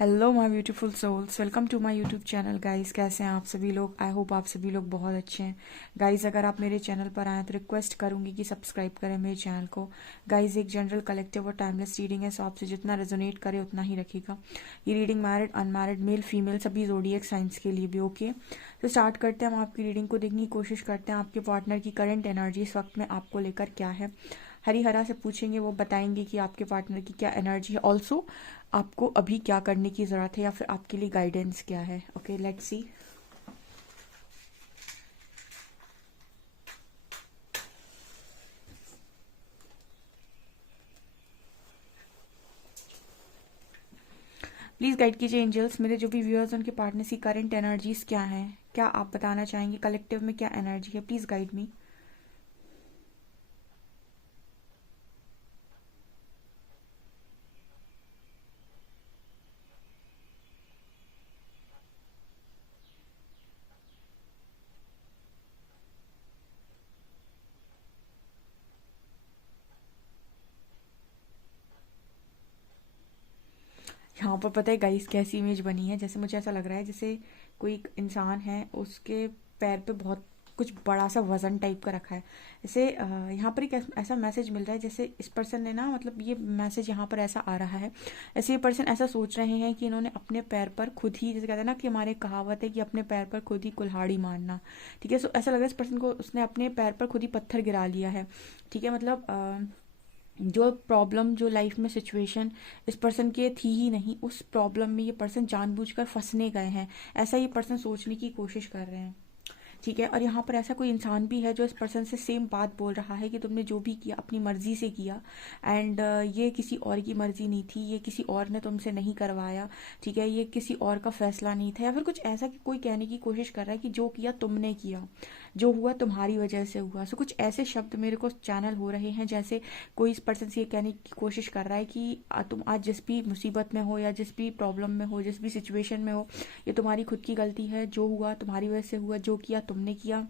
Hello my beautiful souls, welcome to my YouTube channel. Guys, कैसे हैं आप सभी लोग? आई होप आप सभी लोग बहुत अच्छे हैं। गाइस, अगर आप मेरे चैनल पर आए तो रिक्वेस्ट करूंगी कि सब्सक्राइब करें मेरे चैनल को। गाइस, एक जनरल कलेक्टिव और टाइमलेस रीडिंग है, सो आपसे जितना रेजोनेट करे उतना ही रखेगा। ये reading married, unmarried, male female सभी ज़ोडिएक साइंस के लिए भी ओके। तो स्टार्ट करते हैं। हम आपकी रीडिंग को देखने की कोशिश करते हैं आपके पार्टनर की करंट एनर्जी इस वक्त में आपको लेकर क्या है। हरिहरा से पूछेंगे, वो बताएंगे कि आपके पार्टनर की क्या एनर्जी है। ऑल्सो आपको अभी क्या करने की ज़रूरत है या फिर आपके लिए गाइडेंस क्या है। Okay, let's see. Please guide कीजिए एंजल्स, मेरे जो भी व्यूअर्स उनके पार्टनर की करंट एनर्जीज क्या हैं। क्या आप बताना चाहेंगे कलेक्टिव में क्या एनर्जी है? Please guide me. यहाँ पर पता है गाइस कैसी इमेज बनी है, जैसे मुझे ऐसा लग रहा है जैसे कोई एक इंसान है, उसके पैर पे बहुत कुछ बड़ा सा वजन टाइप का रखा है। जैसे यहाँ पर एक ऐसा मैसेज मिल रहा है, जैसे इस पर्सन ने ना, मतलब ये मैसेज यहाँ पर ऐसा आ रहा है, ऐसे ये पर्सन ऐसा सोच रहे हैं कि इन्होंने अपने पैर पर खुद ही, जैसे कहते हैं ना कि हमारे कहावत है कि अपने पैर पर खुद ही कुल्हाड़ी मारना। ठीक है, सो ऐसा लग रहा है इस पर्सन को, उसने अपने पैर पर खुद ही पत्थर गिरा लिया है। ठीक है, मतलब जो प्रॉब्लम, जो लाइफ में सिचुएशन इस पर्सन के थी ही नहीं, उस प्रॉब्लम में ये पर्सन जानबूझकर फंसने गए हैं, ऐसा ये पर्सन सोचने की कोशिश कर रहे हैं। ठीक है, और यहाँ पर ऐसा कोई इंसान भी है जो इस पर्सन से सेम बात बोल रहा है कि तुमने जो भी किया अपनी मर्जी से किया, एंड ये किसी और की मर्जी नहीं थी, ये किसी और ने तुमसे नहीं करवाया। ठीक है, ये किसी और का फैसला नहीं था, या फिर कुछ ऐसा कि कोई कहने की कोशिश कर रहा है कि जो किया तुमने किया, जो हुआ तुम्हारी वजह से हुआ। सो कुछ ऐसे शब्द मेरे को चैनल हो रहे हैं, जैसे कोई इस पर्सन से ये कहने की कोशिश कर रहा है कि तुम आज जिस भी मुसीबत में हो या जिस भी प्रॉब्लम में हो, जिस भी सिचुएशन में हो, ये तुम्हारी खुद की गलती है, जो हुआ तुम्हारी वजह से हुआ, जो किया तुमने किया।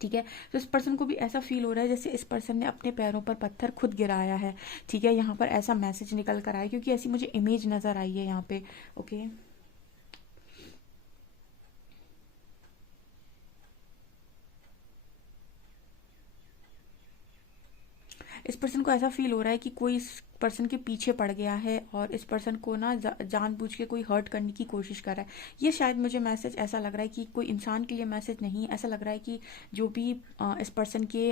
ठीक है, तो इस पर्सन को भी ऐसा फील हो रहा है जैसे इस पर्सन ने अपने पैरों पर पत्थर खुद गिराया है। ठीक है, यहाँ पर ऐसा मैसेज निकल कर आया, क्योंकि ऐसी मुझे इमेज नजर आई है यहाँ पे। ओके, इस पर्सन को ऐसा फील हो रहा है कि कोई इस पर्सन के पीछे पड़ गया है और इस पर्सन को ना जानबूझ के कोई हर्ट करने की कोशिश कर रहा है। ये शायद मुझे मैसेज ऐसा लग रहा है कि कोई इंसान के लिए मैसेज नहीं, ऐसा लग रहा है कि जो भी इस पर्सन के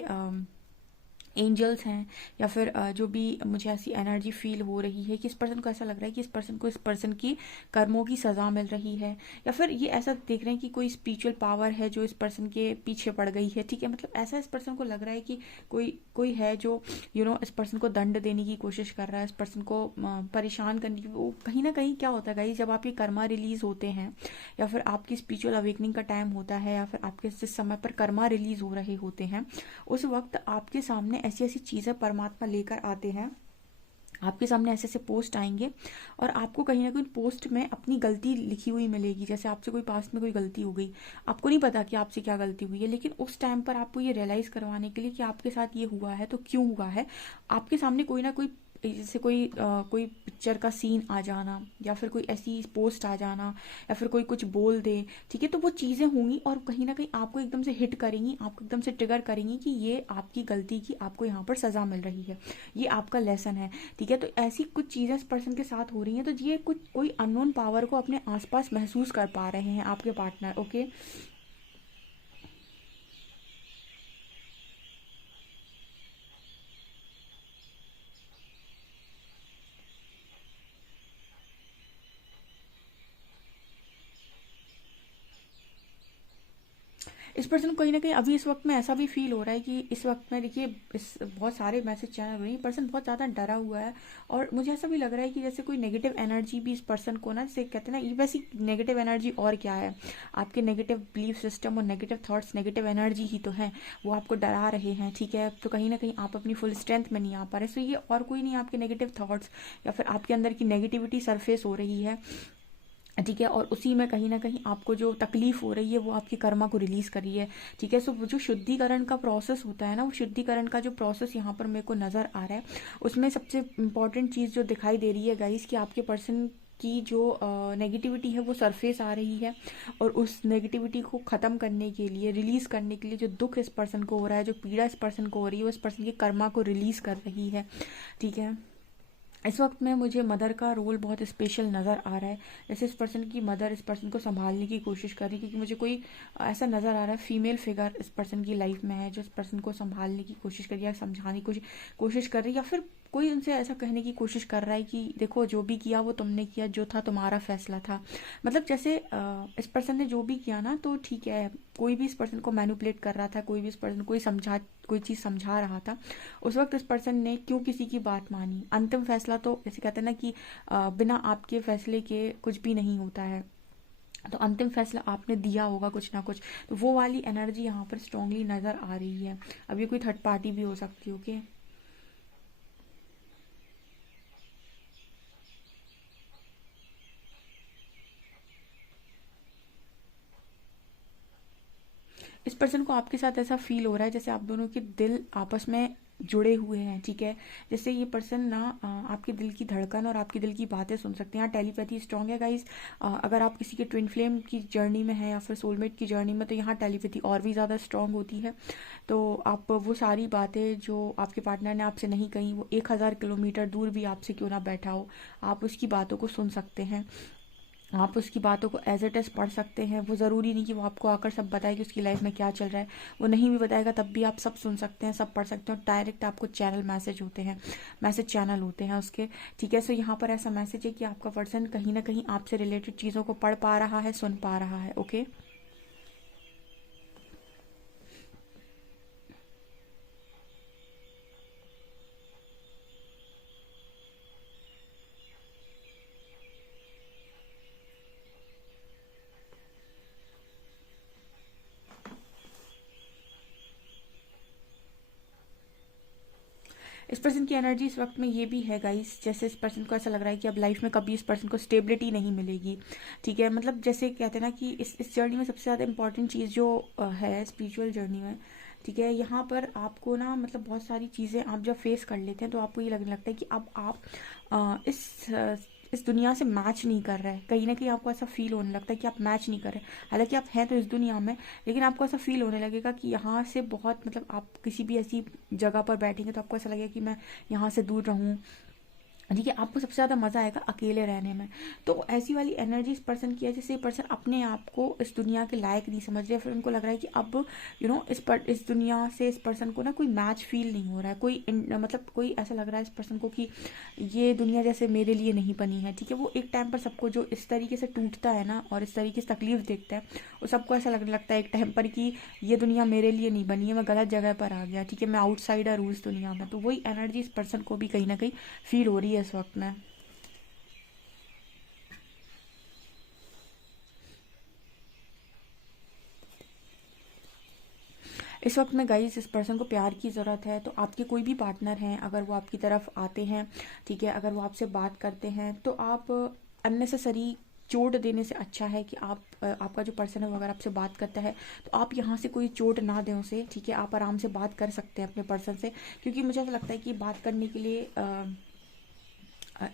एंजल्स हैं, या फिर जो भी मुझे ऐसी एनर्जी फील हो रही है कि इस पर्सन को ऐसा लग रहा है कि इस पर्सन को इस पर्सन की कर्मों की सज़ा मिल रही है, या फिर ये ऐसा देख रहे हैं कि कोई स्पिरिचुअल पावर है जो इस पर्सन के पीछे पड़ गई है। ठीक है, मतलब ऐसा इस पर्सन को लग रहा है कि कोई कोई है जो इस पर्सन को दंड देने की कोशिश कर रहा है, इस पर्सन को परेशान करने की। वो कहीं ना कहीं क्या होता है गाइस, जब आपके कर्मा रिलीज होते हैं, या फिर आपकी स्पिरिचुअल अवेकनिंग का टाइम होता है, या फिर आपके जिस समय पर कर्मा रिलीज हो रहे होते हैं, उस वक्त आपके सामने ऐसी ऐसी चीज़ें परमात्मा लेकर आते हैं। आपके सामने ऐसे ऐसे पोस्ट आएंगे, और आपको कहीं ना कहीं पोस्ट में अपनी गलती लिखी हुई मिलेगी। जैसे आपसे कोई पास्ट में कोई गलती हो गई, आपको नहीं पता कि आपसे क्या गलती हुई है, लेकिन उस टाइम पर आपको ये रियलाइज़ करवाने के लिए कि आपके साथ ये हुआ है तो क्यों हुआ है, आपके सामने कोई ना कोई, जैसे कोई पिक्चर का सीन आ जाना, या फिर कोई ऐसी पोस्ट आ जाना, या फिर कोई कुछ बोल दे। ठीक है, तो वो चीज़ें होंगी और कहीं ना कहीं आपको एकदम से हिट करेंगी, आपको एकदम से ट्रिगर करेंगी कि ये आपकी गलती की, आपको यहाँ पर सज़ा मिल रही है, ये आपका लेसन है। ठीक है, तो ऐसी कुछ चीज़ें इस पर्सन के साथ हो रही हैं, तो ये कुछ कोई अननोन पावर को अपने आसपास महसूस कर पा रहे हैं आपके पार्टनर। ओके, इस पर्सन को कहीं ना कहीं अभी इस वक्त में ऐसा भी फील हो रहा है कि इस वक्त में देखिए, इस बहुत सारे मैसेज चैनल हो रही है, पर्सन बहुत ज़्यादा डरा हुआ है। और मुझे ऐसा भी लग रहा है कि जैसे कोई नेगेटिव एनर्जी भी इस पर्सन को ना, जैसे कहते हैं ना, ये वैसी नेगेटिव एनर्जी और क्या है, आपके नेगेटिव बिलीफ सिस्टम और नेगेटिव थॉट्स, नेगेटिव एनर्जी ही तो है, वो आपको डरा रहे हैं। ठीक है, तो कहीं ना कहीं आप अपनी फुल स्ट्रेंथ में नहीं आ पा रहे। सो ये और कोई नहीं, आपके नेगेटिव थॉट्स या फिर आपके अंदर की नेगेटिविटी सरफेस हो रही है। ठीक है, और उसी में कहीं ना कहीं आपको जो तकलीफ हो रही है वो आपकी कर्मा को रिलीज कर रही है। ठीक है, सो वो जो शुद्धिकरण का प्रोसेस होता है ना, वो शुद्धिकरण का जो प्रोसेस यहाँ पर मेरे को नज़र आ रहा है, उसमें सबसे इम्पॉर्टेंट चीज़ जो दिखाई दे रही है गाइस, कि आपके पर्सन की जो नेगेटिविटी है वो सरफेस आ रही है, और उस नेगेटिविटी को ख़त्म करने के लिए, रिलीज़ करने के लिए, जो दुख इस पर्सन को हो रहा है, जो पीड़ा इस पर्सन को हो रही है, वो इस पर्सन के कर्मा को रिलीज़ कर रही है। ठीक है, इस वक्त में मुझे मदर का रोल बहुत स्पेशल नज़र आ रहा है। जैसे इस पर्सन की मदर इस पर्सन को संभालने की कोशिश कर रही है, क्योंकि मुझे कोई ऐसा नज़र आ रहा है फीमेल फिगर इस पर्सन की लाइफ में है, जो इस पर्सन को संभालने की कोशिश कर रही है, समझाने की कोशिश कर रही है, या फिर कोई उनसे ऐसा कहने की कोशिश कर रहा है कि देखो जो भी किया वो तुमने किया, जो था तुम्हारा फैसला था। मतलब जैसे इस पर्सन ने जो भी किया ना, तो ठीक है, कोई भी इस पर्सन को मैनिपुलेट कर रहा था, कोई भी इस पर्सन कोई चीज़ समझा रहा था, उस वक्त इस पर्सन ने क्यों किसी की बात मानी। अंतिम फैसला तो जैसे कहते हैं ना कि बिना आपके फैसले के कुछ भी नहीं होता है, तो अंतिम फैसला आपने दिया होगा कुछ ना कुछ। तो वो वाली एनर्जी यहाँ पर स्ट्रांगली नज़र आ रही है। अब ये कोई थर्ड पार्टी भी हो सकती है। ओके, इस पर्सन को आपके साथ ऐसा फील हो रहा है जैसे आप दोनों के दिल आपस में जुड़े हुए हैं। ठीक है, जैसे ये पर्सन ना आपके दिल की धड़कन और आपके दिल की बातें सुन सकते हैं। यहाँ टेलीपैथी स्ट्रांग है गाइस। अगर आप किसी के ट्विन फ्लेम की जर्नी में हैं या फिर सोलमेट की जर्नी में, तो यहाँ टेलीपैथी और भी ज़्यादा स्ट्रांग होती है। तो आप वो सारी बातें जो आपके पार्टनर ने आपसे नहीं कही, वो 1000 किलोमीटर दूर भी आपसे क्यों ना बैठा हो, आप उसकी बातों को सुन सकते हैं। आप उसकी बातों को एज इट इज़ पढ़ सकते हैं। वो ज़रूरी नहीं कि वो आपको आकर सब बताए कि उसकी लाइफ में क्या चल रहा है। वो नहीं भी बताएगा तब भी आप सब सुन सकते हैं, सब पढ़ सकते हैं, और डायरेक्ट आपको चैनल मैसेज होते हैं, मैसेज चैनल होते हैं उसके। ठीक है, सो यहाँ पर ऐसा मैसेज है कि आपका पर्सन कहीं ना कहीं आपसे रिलेटेड चीज़ों को पढ़ पा रहा है, सुन पा रहा है। ओके, इस पर्सन की एनर्जी इस वक्त में ये भी है गाइस, जैसे इस पर्सन को ऐसा लग रहा है कि अब लाइफ में कभी इस पर्सन को स्टेबिलिटी नहीं मिलेगी। ठीक है, मतलब जैसे कहते हैं ना कि इस जर्नी में सबसे ज़्यादा इंपॉर्टेंट चीज़ जो है स्पिरिचुअल जर्नी में, ठीक है, यहाँ पर आपको ना मतलब बहुत सारी चीज़ें आप जब फेस कर लेते हैं तो आपको ये लगने लगता है कि अब आप इस दुनिया से मैच नहीं कर रहे हैं। कहीं ना कहीं आपको ऐसा फील होने लगता है कि आप मैच नहीं कर रहे। हालांकि आप हैं तो इस दुनिया में, लेकिन आपको ऐसा फील होने लगेगा कि यहाँ से बहुत मतलब आप किसी भी ऐसी जगह पर बैठेंगे तो आपको ऐसा लगेगा कि मैं यहाँ से दूर रहूँ। ठीक है, आपको सबसे ज़्यादा मज़ा आएगा अकेले रहने में। तो ऐसी वाली एनर्जी इस पर्सन की है, जैसे ये पर्सन अपने आप को इस दुनिया के लायक नहीं समझ रहे, फिर उनको लग रहा है कि अब इस दुनिया से इस पर्सन को ना कोई मैच फील नहीं हो रहा है, मतलब कोई ऐसा लग रहा है इस पर्सन को कि ये दुनिया जैसे मेरे लिए नहीं बनी है। ठीक है, वो एक टाइम पर सबको जो इस तरीके से टूटता है ना और इस तरीके से तकलीफ देखता है, वो सबको ऐसा लगने लगता है एक टाइम पर कि ये दुनिया मेरे लिए नहीं बनी है, मैं गलत जगह पर आ गया। ठीक है, मैं आउटसाइडर हूँ इस दुनिया में। तो वही एनर्जी इस पर्सन को भी कहीं ना कहीं फील हो रही है इस वक्त में। इस वक्त में गाइस इस पर्सन को प्यार की ज़रूरत है। तो आपके कोई भी पार्टनर हैं, अगर वो आपकी तरफ आते हैं, ठीक है, अगर वो आपसे बात करते हैं, तो आप अननेसेसरी चोट देने से अच्छा है कि आपका जो पर्सन है वो अगर आपसे बात करता है तो आप यहाँ से कोई चोट ना दें उसे। ठीक है, आप आराम से बात कर सकते हैं अपने पर्सन से, क्योंकि मुझे ऐसा लगता है कि बात करने के लिए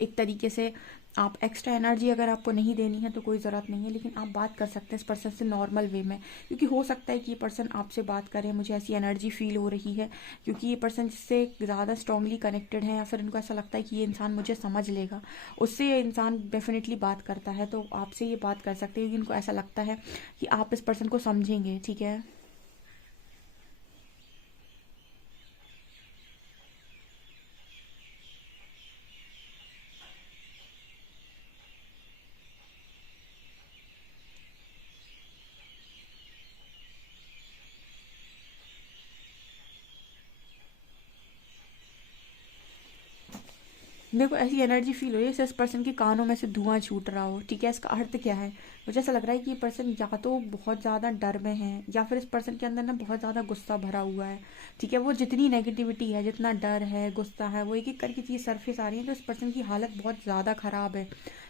एक तरीके से आप एक्स्ट्रा एनर्जी अगर आपको नहीं देनी है तो कोई ज़रूरत नहीं है, लेकिन आप बात कर सकते हैं इस पर्सन से नॉर्मल वे में। क्योंकि हो सकता है कि ये पर्सन आपसे बात करे, मुझे ऐसी एनर्जी फील हो रही है, क्योंकि ये पर्सन जिससे ज़्यादा स्ट्रांगली कनेक्टेड है, या फिर इनको ऐसा लगता है कि ये इंसान मुझे समझ लेगा, उससे ये इंसान डेफिनेटली बात करता है। तो आपसे ये बात कर सकते हैं क्योंकि इनको ऐसा लगता है कि आप इस पर्सन को समझेंगे। ठीक है, मेरे को ऐसी एनर्जी फील हो रही है जैसे इस पर्सन के कानों में से धुआं छूट रहा हो। ठीक है, इसका अर्थ क्या है? मुझे ऐसा लग रहा है कि ये पर्सन या तो बहुत ज़्यादा डर में है, या फिर इस पर्सन के अंदर ना बहुत ज़्यादा गुस्सा भरा हुआ है। ठीक है, वो जितनी नेगेटिविटी है, जितना डर है, गुस्सा है, वो एक एक करके चीज़ सरफेस आ रही है, तो इस पर्सन की हालत बहुत ज़्यादा ख़राब है।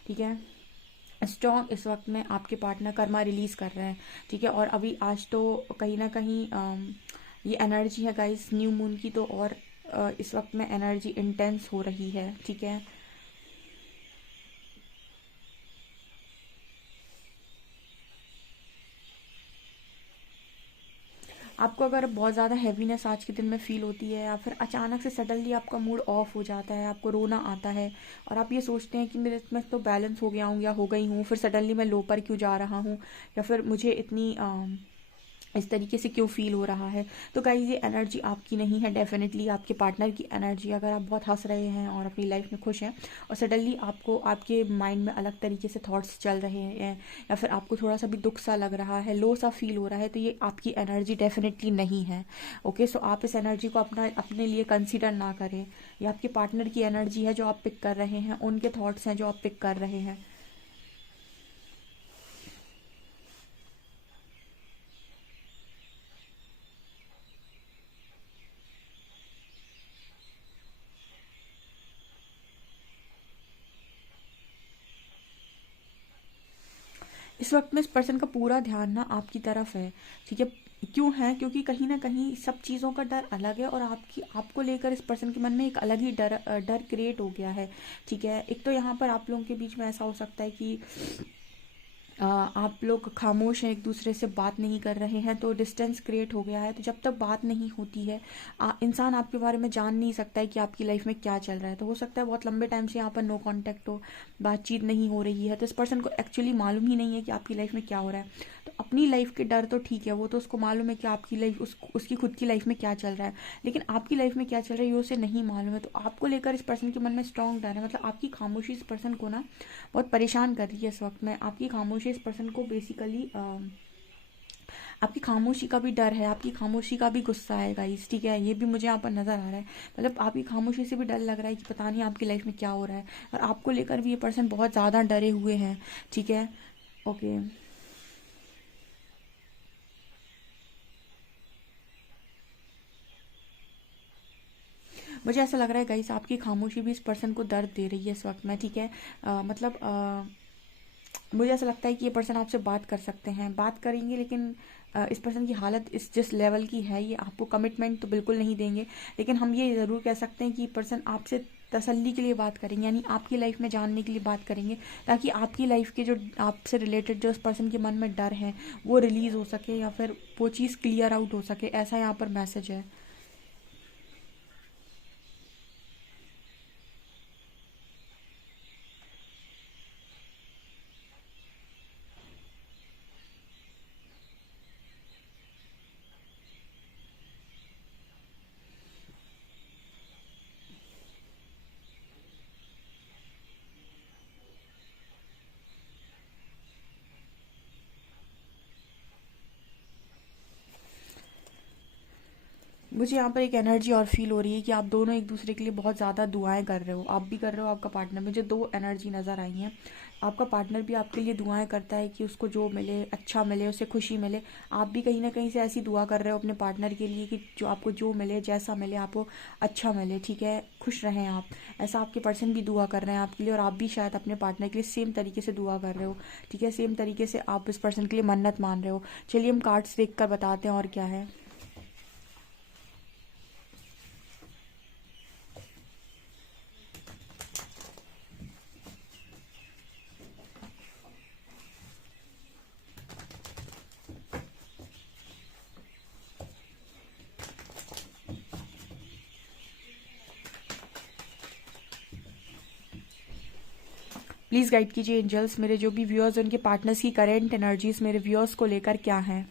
ठीक है, स्ट्रॉन्ग इस वक्त में आपके पार्टनर कर्मा रिलीज कर रहे हैं। ठीक है, और अभी आज तो कहीं ना कहीं ये एनर्जी है गाइस न्यू मून की, तो और इस वक्त में एनर्जी इंटेंस हो रही है। ठीक है, आपको अगर बहुत ज़्यादा हैवीनेस आज के दिन में फ़ील होती है, या फिर अचानक से सडनली आपका मूड ऑफ हो जाता है, आपको रोना आता है और आप ये सोचते हैं कि मेरे इसमें तो बैलेंस हो गया हूँ या हो गई हूँ, फिर सडनली मैं लो पर क्यों जा रहा हूँ, या फिर मुझे इतनी इस तरीके से क्यों फील हो रहा है। तो गाइस, ये एनर्जी आपकी नहीं है, डेफिनेटली आपके पार्टनर की एनर्जी। अगर आप बहुत हंस रहे हैं और अपनी लाइफ में खुश हैं और सडनली आपको आपके माइंड में अलग तरीके से थॉट्स चल रहे हैं, या फिर आपको थोड़ा सा भी दुख सा लग रहा है, लो सा फील हो रहा है, तो ये आपकी एनर्जी डेफिनेटली नहीं है। ओके, सो आप इस एनर्जी को अपने लिए कंसिडर ना करें। ये आपके पार्टनर की एनर्जी है जो आप पिक कर रहे हैं, उनके थॉट्स हैं जो आप पिक कर रहे हैं। इस वक्त में इस पर्सन का पूरा ध्यान ना आपकी तरफ है। ठीक है, क्यों है? क्योंकि कहीं ना कहीं सब चीज़ों का डर अलग है और आपको लेकर इस पर्सन के मन में एक अलग ही डर क्रिएट हो गया है। ठीक है, एक तो यहाँ पर आप लोगों के बीच में ऐसा हो सकता है कि आप लोग खामोश हैं, एक दूसरे से बात नहीं कर रहे हैं, तो डिस्टेंस क्रिएट हो गया है। तो जब तक बात नहीं होती है, इंसान आपके बारे में जान नहीं सकता है कि आपकी लाइफ में क्या चल रहा है। तो हो सकता है बहुत लंबे टाइम से यहाँ पर नो कांटेक्ट हो, बातचीत नहीं हो रही है, तो इस पर्सन को एक्चुअली मालूम ही नहीं है कि आपकी लाइफ में क्या हो रहा है। तो अपनी लाइफ के डर तो ठीक है, वो तो उसको मालूम है कि आपकी लाइफ उसकी खुद की लाइफ में क्या चल रहा है, लेकिन आपकी लाइफ में क्या चल रहा है ये उसे नहीं मालूम है। तो आपको लेकर इस पर्सन के मन में स्ट्रॉन्ग डर है। मतलब आपकी खामोशी इस पर्सन को ना बहुत परेशान कर रही है इस वक्त में। आपकी खामोशी इस पर्सन को बेसिकली आपकी खामोशी का भी डर है, आपकी खामोशी का भी गुस्सा है गाइस। ठीक है, ये भी मुझे यहाँ पर नज़र आ रहा है। मतलब आपकी खामोशी से भी डर लग रहा है कि पता नहीं आपकी लाइफ में क्या हो रहा है, और आपको लेकर भी ये पर्सन बहुत ज़्यादा डरे हुए हैं। ठीक है, ओके। मुझे ऐसा लग रहा है गाइस, आपकी खामोशी भी इस पर्सन को दर्द दे रही है इस वक्त में। ठीक है, मतलब मुझे ऐसा लगता है कि ये पर्सन आपसे बात कर सकते हैं, बात करेंगे, लेकिन इस पर्सन की हालत इस जिस लेवल की है, ये आपको कमिटमेंट तो बिल्कुल नहीं देंगे, लेकिन हम ये ज़रूर कह सकते हैं कि ये पर्सन आपसे तसल्ली के लिए बात करेंगे, यानी आपकी लाइफ में जानने के लिए बात करेंगे, ताकि आपकी लाइफ के जो आपसे रिलेटेड जो उस पर्सन के मन में डर है वो रिलीज़ हो सके, या फिर वो चीज़ क्लियर आउट हो सके। ऐसा यहाँ पर मैसेज है। मुझे यहाँ पर एक एनर्जी और फील हो रही है कि आप दोनों एक दूसरे के लिए बहुत ज़्यादा दुआएं कर रहे हो, आप भी कर रहे हो, आपका पार्टनर। मुझे दो एनर्जी नज़र आई हैं। आपका पार्टनर भी आपके लिए दुआएं करता है कि उसको जो मिले अच्छा मिले, उसे खुशी मिले। आप भी कहीं ना कहीं से ऐसी दुआ कर रहे हो अपने पार्टनर के लिए कि जो आपको जो मिले, जैसा मिले, आपको अच्छा मिले। ठीक है, खुश रहें आप। ऐसा आपके पर्सन भी दुआ कर रहे हैं आपके लिए, और आप भी शायद अपने पार्टनर के लिए सेम तरीके से दुआ कर रहे हो। ठीक है, सेम तरीके से आप इस पर्सन के लिए मन्नत मान रहे हो। चलिए हम कार्ड्स देख कर बताते हैं और क्या है। प्लीज़ गाइड कीजिए एंजल्स, मेरे जो भी व्यूअर्स हैं उनके पार्टनर्स की करेंट एनर्जीज मेरे व्यूअर्स को लेकर क्या है।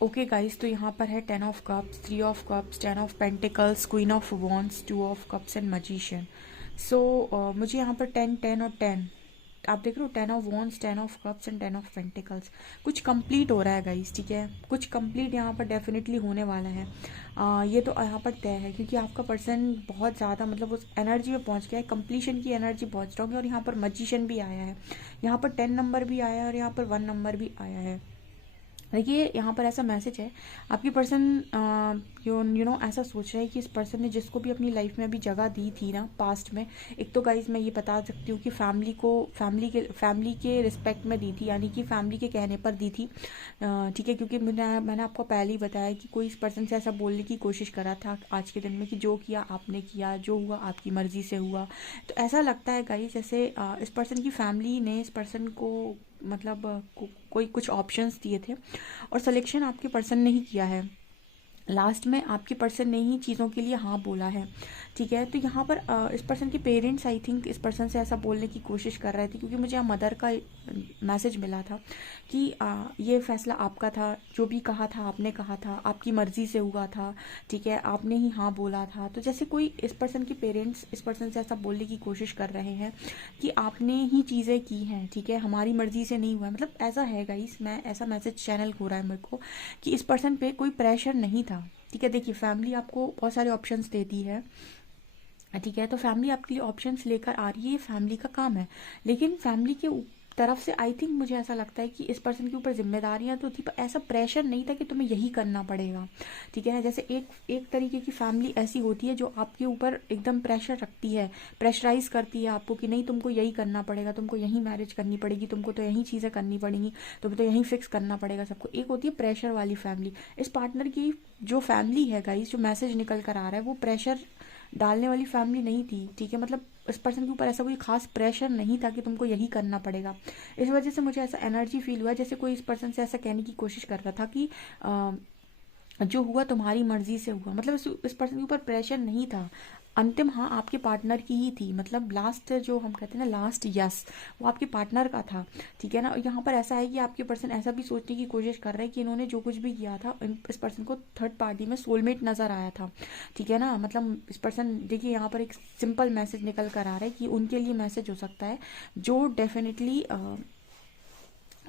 ओके गाइस, तो यहाँ पर है 10 of cups, 3 of cups, 10 of pentacles, queen of wands, 2 of cups and magician. So मुझे यहाँ पर 10 10 और 10, आप देख रहे हो, 10 of wands, 10 of cups and 10 of pentacles. कुछ कंप्लीट हो रहा है गाइस, ठीक है, कुछ कंप्लीट यहाँ पर डेफिनेटली होने वाला है। ये तो यहाँ पर तय है, क्योंकि आपका पर्सन बहुत ज़्यादा मतलब उस एनर्जी में पहुँच गया है, कंप्लीशन की एनर्जी बहुत स्ट्रॉन्ग है। और यहाँ पर मजीशियन भी आया है, यहाँ पर 10 नंबर भी आया है और यहाँ पर 1 नंबर भी आया है। देखिए, यहाँ पर ऐसा मैसेज है, आपकी पर्सन यू नो ऐसा सोच रहा है कि इस पर्सन ने जिसको भी अपनी लाइफ में अभी जगह दी थी ना पास्ट में, एक तो गाइज मैं ये बता सकती हूँ कि फैमिली के रिस्पेक्ट में दी थी, यानी कि फैमिली के कहने पर दी थी। ठीक है, क्योंकि मैंने आपको पहले ही बताया कि कोई इस पर्सन से ऐसा बोलने की कोशिश करा था आज के दिन में कि जो किया आपने किया, जो हुआ आपकी मर्जी से हुआ। तो ऐसा लगता है गाइज जैसे इस पर्सन की फैमिली ने इस पर्सन को मतलब कोई कुछ ऑप्शंस दिए थे और सिलेक्शन आपके पर्सन ने ही किया है। लास्ट में आपके पर्सन ने ही चीज़ों के लिए हाँ बोला है, ठीक है। तो यहाँ पर इस पर्सन के पेरेंट्स आई थिंक इस पर्सन से ऐसा बोलने की कोशिश कर रहे थे, क्योंकि मुझे यहाँ मदर का मैसेज मिला था कि ये फैसला आपका था, जो भी कहा था आपने कहा था, आपकी मर्ज़ी से हुआ था, ठीक है, आपने ही हाँ बोला था। तो जैसे कोई इस पर्सन के पेरेंट्स इस पर्सन से ऐसा बोलने की कोशिश कर रहे हैं कि आपने ही चीज़ें की हैं, ठीक है, हमारी मर्ज़ी से नहीं हुआ है। मतलब ऐसा है गाइस, मैं ऐसा मैसेज चैनल हो रहा है मेरे को कि इस पर्सन पे कोई प्रेशर नहीं था, ठीक है। देखिए, फैमिली आपको बहुत सारे ऑप्शंस देती है, ठीक है, तो फैमिली आपके लिए ऑप्शंस लेकर आ रही है, ये फैमिली का काम है। लेकिन फैमिली के तरफ से आई थिंक मुझे ऐसा लगता है कि इस पर्सन के ऊपर जिम्मेदारियां तो थी, पर ऐसा प्रेशर नहीं था कि तुम्हें यही करना पड़ेगा, ठीक है। जैसे एक एक तरीके की फैमिली ऐसी होती है जो आपके ऊपर एकदम प्रेशर रखती है, प्रेशराइज करती है आपको कि नहीं तुमको यही करना पड़ेगा, तुमको यही मैरिज करनी पड़ेगी, तुमको तो यही चीज़ें करनी पड़ेंगी, तुम्हें तो यही फिक्स करना पड़ेगा सबको। एक होती है प्रेशर वाली फैमिली। इस पार्टनर की जो फैमिली है गाइस, जो मैसेज निकल कर आ रहा है, वो प्रेशर डालने वाली फैमिली नहीं थी, ठीक है। मतलब इस पर्सन के ऊपर ऐसा कोई खास प्रेशर नहीं था कि तुमको यही करना पड़ेगा। इस वजह से मुझे ऐसा एनर्जी फील हुआ जैसे कोई इस पर्सन से ऐसा कहने की कोशिश कर रहा था कि जो हुआ तुम्हारी मर्जी से हुआ। मतलब इस पर्सन के ऊपर प्रेशर नहीं था। अंतिम हाँ आपके पार्टनर की ही थी, मतलब लास्ट जो हम कहते हैं ना, लास्ट यस, वो आपके पार्टनर का था, ठीक है ना। यहाँ पर ऐसा है कि आपके पर्सन ऐसा भी सोचने की कोशिश कर रहे हैं कि इन्होंने जो कुछ भी किया था, इस पर्सन को थर्ड पार्टी में सोलमेट नज़र आया था, ठीक है ना। मतलब इस पर्सन, देखिए यहाँ पर एक सिंपल मैसेज निकल कर आ रहा है कि उनके लिए मैसेज हो सकता है जो डेफिनेटली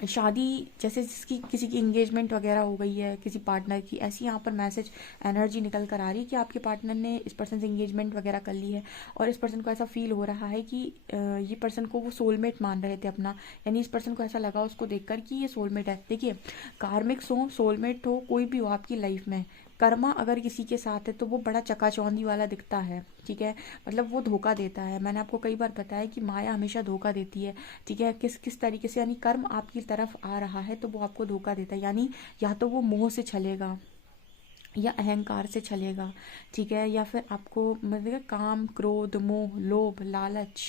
शादी, जैसे जिसकी किसी की इंगेजमेंट वगैरह हो गई है किसी पार्टनर की, ऐसी यहाँ पर मैसेज एनर्जी निकल कर आ रही है कि आपके पार्टनर ने इस पर्सन से इंगेजमेंट वगैरह कर ली है और इस पर्सन को ऐसा फील हो रहा है कि ये पर्सन को वो सोलमेट मान रहे थे अपना, यानी इस पर्सन को ऐसा लगा उसको देखकर कि ये सोलमेट है। देखिए, कार्मिक्स हो, सोलमेट हो, कोई भी हो आपकी लाइफ में, कर्मा अगर किसी के साथ है तो वो बड़ा चकाचौंधी वाला दिखता है, ठीक है। मतलब वो धोखा देता है। मैंने आपको कई बार बताया कि माया हमेशा धोखा देती है, ठीक है। किस किस तरीके से, यानी कर्म आपकी तरफ आ रहा है तो वो आपको धोखा देता है, यानी या तो वो मोह से छलेगा या अहंकार से छलेगा, ठीक है, या फिर आपको मतलब काम, क्रोध, मोह, लोभ, लालच,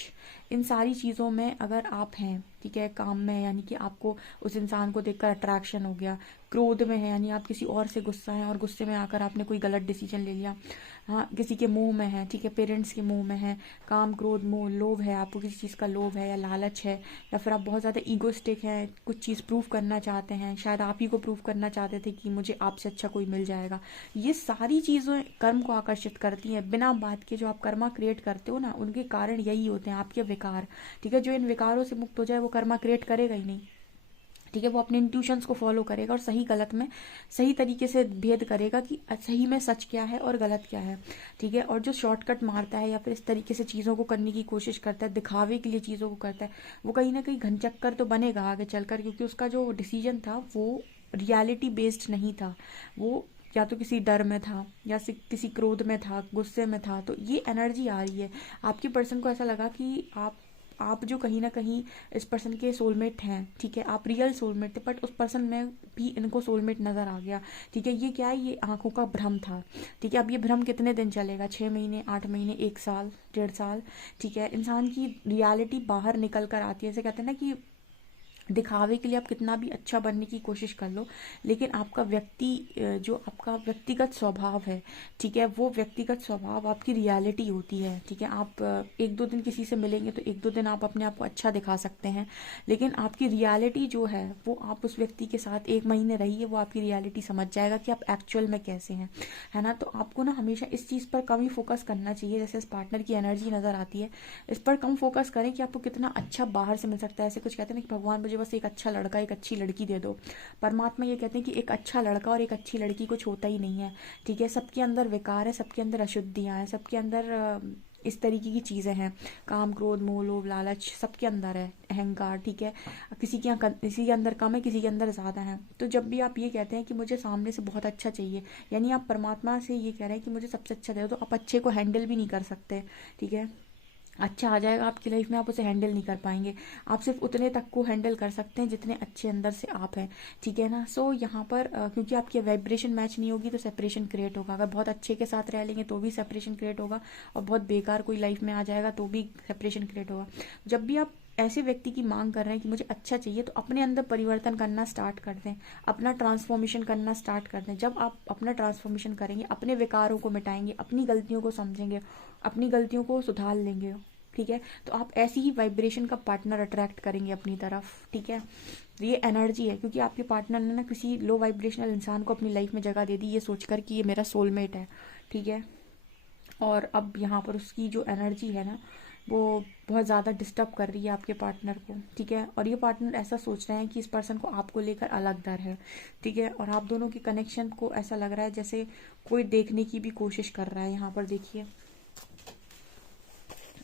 इन सारी चीज़ों में अगर आप हैं, ठीक है, काम में यानी कि आपको उस इंसान को देखकर अट्रैक्शन हो गया, क्रोध में है यानी आप किसी और से गुस्सा है और गुस्से में आकर आपने कोई गलत डिसीजन ले लिया, हाँ, किसी के मुंह में है, ठीक है, पेरेंट्स के मुंह में है, काम, क्रोध, मोह, लोभ है, आपको किसी चीज़ का लोभ है या लालच है, या फिर आप बहुत ज़्यादा ईगोस्टिक हैं, कुछ चीज़ प्रूव करना चाहते हैं, शायद आप ही को प्रूव करना चाहते थे कि मुझे आपसे अच्छा कोई मिल जाएगा। ये सारी चीज़ें कर्म को आकर्षित करती हैं बिना बात के। जो आप कर्मा क्रिएट करते हो ना, उनके कारण यही होते हैं आपके विकार, ठीक है। जो इन विकारों से मुक्त हो जाए वो कर्मा क्रिएट करेगा ही नहीं, ठीक है। वो अपने इंट्यूशंस को फॉलो करेगा और सही गलत में सही तरीके से भेद करेगा कि सही में सच क्या है और गलत क्या है, ठीक है। और जो शॉर्टकट मारता है या फिर इस तरीके से चीज़ों को करने की कोशिश करता है, दिखावे के लिए चीज़ों को करता है, वो कहीं ना कहीं घनचक्कर तो बनेगा आगे चलकर, क्योंकि उसका जो डिसीजन था वो रियलिटी बेस्ड नहीं था। वो या तो किसी डर में था या किसी क्रोध में था, गुस्से में था। तो ये एनर्जी आ रही है आपके पर्सन को, ऐसा लगा कि आप जो कहीं ना कहीं इस पर्सन के सोलमेट हैं, ठीक है, आप रियल सोलमेट थे, बट उस पर्सन में भी इनको सोलमेट नज़र आ गया, ठीक है। ये क्या है, ये आंखों का भ्रम था, ठीक है। अब ये भ्रम कितने दिन चलेगा, 6 महीने, 8 महीने, 1 साल, 1.5 साल, ठीक है। इंसान की रियलिटी बाहर निकल कर आती है। जैसे कहते हैं ना कि दिखावे के लिए आप कितना भी अच्छा बनने की कोशिश कर लो, लेकिन आपका जो आपका व्यक्तिगत स्वभाव है, ठीक है, वो व्यक्तिगत स्वभाव आपकी रियलिटी होती है। ठीक है, आप एक दो दिन किसी से मिलेंगे तो एक दो दिन आप अपने आप को अच्छा दिखा सकते हैं, लेकिन आपकी रियलिटी जो है वो आप उस व्यक्ति के साथ 1 महीने रहिए, वो आपकी रियलिटी समझ जाएगा कि आप एक्चुअल में कैसे हैं, है ना। तो आपको ना हमेशा इस चीज़ पर कम ही फोकस करना चाहिए। जैसे इस पार्टनर की एनर्जी नज़र आती है, इस पर कम फोकस करें कि आपको कितना अच्छा बाहर से मिल सकता है। ऐसे कुछ कहते हैं ना कि भगवान मुझे बस एक अच्छा लड़का, एक अच्छी लड़की दे दो। परमात्मा ये कहते हैं कि एक अच्छा लड़का और एक अच्छी लड़की कुछ होता ही नहीं है। ठीक है, सबके अंदर विकार है, सबके अंदर अशुद्धियाँ हैं, सबके अंदर इस तरीके की चीज़ें हैं, काम क्रोध मोह लोभ लालच सबके अंदर है, अहंकार। ठीक है, किसी के अंदर कम है, किसी के अंदर ज़्यादा है। तो जब भी आप ये कहते हैं कि मुझे सामने से बहुत अच्छा चाहिए, यानी आप परमात्मा से ये कह रहे हैं कि मुझे सबसे अच्छा दे दो, तो आप अच्छे को हैंडल भी नहीं कर सकते। ठीक है, अच्छा आ जाएगा आपकी लाइफ में, आप उसे हैंडल नहीं कर पाएंगे। आप सिर्फ उतने तक को हैंडल कर सकते हैं जितने अच्छे अंदर से आप हैं। ठीक है ना। सो यहाँ पर क्योंकि आपकी वाइब्रेशन मैच नहीं होगी तो सेपरेशन क्रिएट होगा। अगर बहुत अच्छे के साथ रह लेंगे तो भी सेपरेशन क्रिएट होगा, और बहुत बेकार कोई लाइफ में आ जाएगा तो भी सेपरेशन क्रिएट होगा। जब भी आप ऐसे व्यक्ति की मांग कर रहे हैं कि मुझे अच्छा चाहिए, तो अपने अंदर परिवर्तन करना स्टार्ट कर दें, अपना ट्रांसफॉर्मेशन करना स्टार्ट कर दें। जब आप अपना ट्रांसफॉर्मेशन करेंगे, अपने विकारों को मिटाएंगे, अपनी गलतियों को समझेंगे, अपनी गलतियों को सुधार लेंगे, ठीक है, तो आप ऐसी ही वाइब्रेशन का पार्टनर अट्रैक्ट करेंगे अपनी तरफ। ठीक है, तो ये एनर्जी है, क्योंकि आपके पार्टनर ने ना किसी लो वाइब्रेशनल इंसान को अपनी लाइफ में जगह दे दी, ये सोचकर कि ये मेरा सोलमेट है। ठीक है, और अब यहाँ पर उसकी जो एनर्जी है ना, वो बहुत ज़्यादा डिस्टर्ब कर रही है आपके पार्टनर को। ठीक है, और ये पार्टनर ऐसा सोच रहे हैं कि इस पर्सन को आपको लेकर अलग डर है। ठीक है, और आप दोनों के कनेक्शन को ऐसा लग रहा है जैसे कोई देखने की भी कोशिश कर रहा है। यहाँ पर देखिए,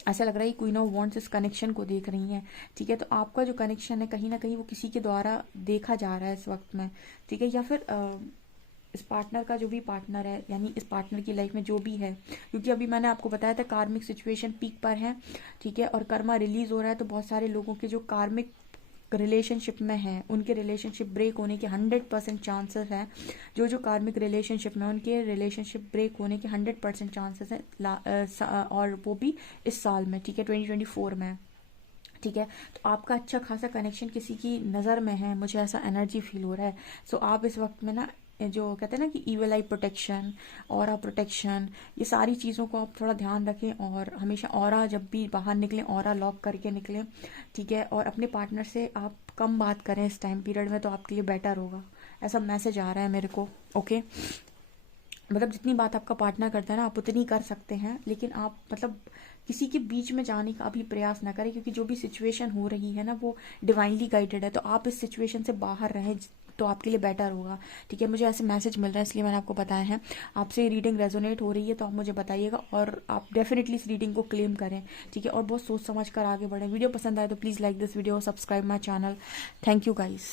ऐसा लग रहा है कि क्वीन ऑफ वॉन्ड्स इस कनेक्शन को देख रही हैं। ठीक है, तो आपका जो कनेक्शन है कहीं ना कहीं वो किसी के द्वारा देखा जा रहा है इस वक्त में। ठीक है, या फिर इस पार्टनर का जो भी पार्टनर है, यानी इस पार्टनर की लाइफ में जो भी है, क्योंकि अभी मैंने आपको बताया था कार्मिक सिचुएशन पीक पर है। ठीक है, और कर्मा रिलीज हो रहा है, तो बहुत सारे लोगों के जो कार्मिक रिलेशनशिप में हैं उनके रिलेशनशिप ब्रेक होने के 100% चांसेस हैं। जो कार्मिक रिलेशनशिप में, उनके रिलेशनशिप ब्रेक होने के 100% चांसेस हैं, और वो भी इस साल में। ठीक है, 2024 में। ठीक है, तो आपका अच्छा खासा कनेक्शन किसी की नज़र में है, मुझे ऐसा एनर्जी फील हो रहा है। सो आप इस वक्त में ना, जो कहते हैं ना कि ईवल आई प्रोटेक्शन, ऑरा प्रोटेक्शन, ये सारी चीज़ों को आप थोड़ा ध्यान रखें, और हमेशा ऑरा जब भी बाहर निकलें ऑरा लॉक करके निकलें। ठीक है, और अपने पार्टनर से आप कम बात करें इस टाइम पीरियड में, तो आपके लिए बेटर होगा। ऐसा मैसेज आ रहा है मेरे को। ओके, मतलब जितनी बात आपका पार्टनर करता है ना, आप उतनी कर सकते हैं, लेकिन आप मतलब किसी के बीच में जाने का अभी प्रयास ना करें, क्योंकि जो भी सिचुएशन हो रही है ना वो डिवाइनली गाइडेड है। तो आप इस सिचुएशन से बाहर रहें तो आपके लिए बेटर होगा। ठीक है, मुझे ऐसे मैसेज मिल रहा है इसलिए मैंने आपको बताया है। आपसे ये रीडिंग रेजोनेट हो रही है तो आप मुझे बताइएगा, और आप डेफिनेटली इस रीडिंग को क्लेम करें। ठीक है, और बहुत सोच समझ कर आगे बढ़ें। वीडियो पसंद आए तो please like this video, subscribe my channel. Thank you guys.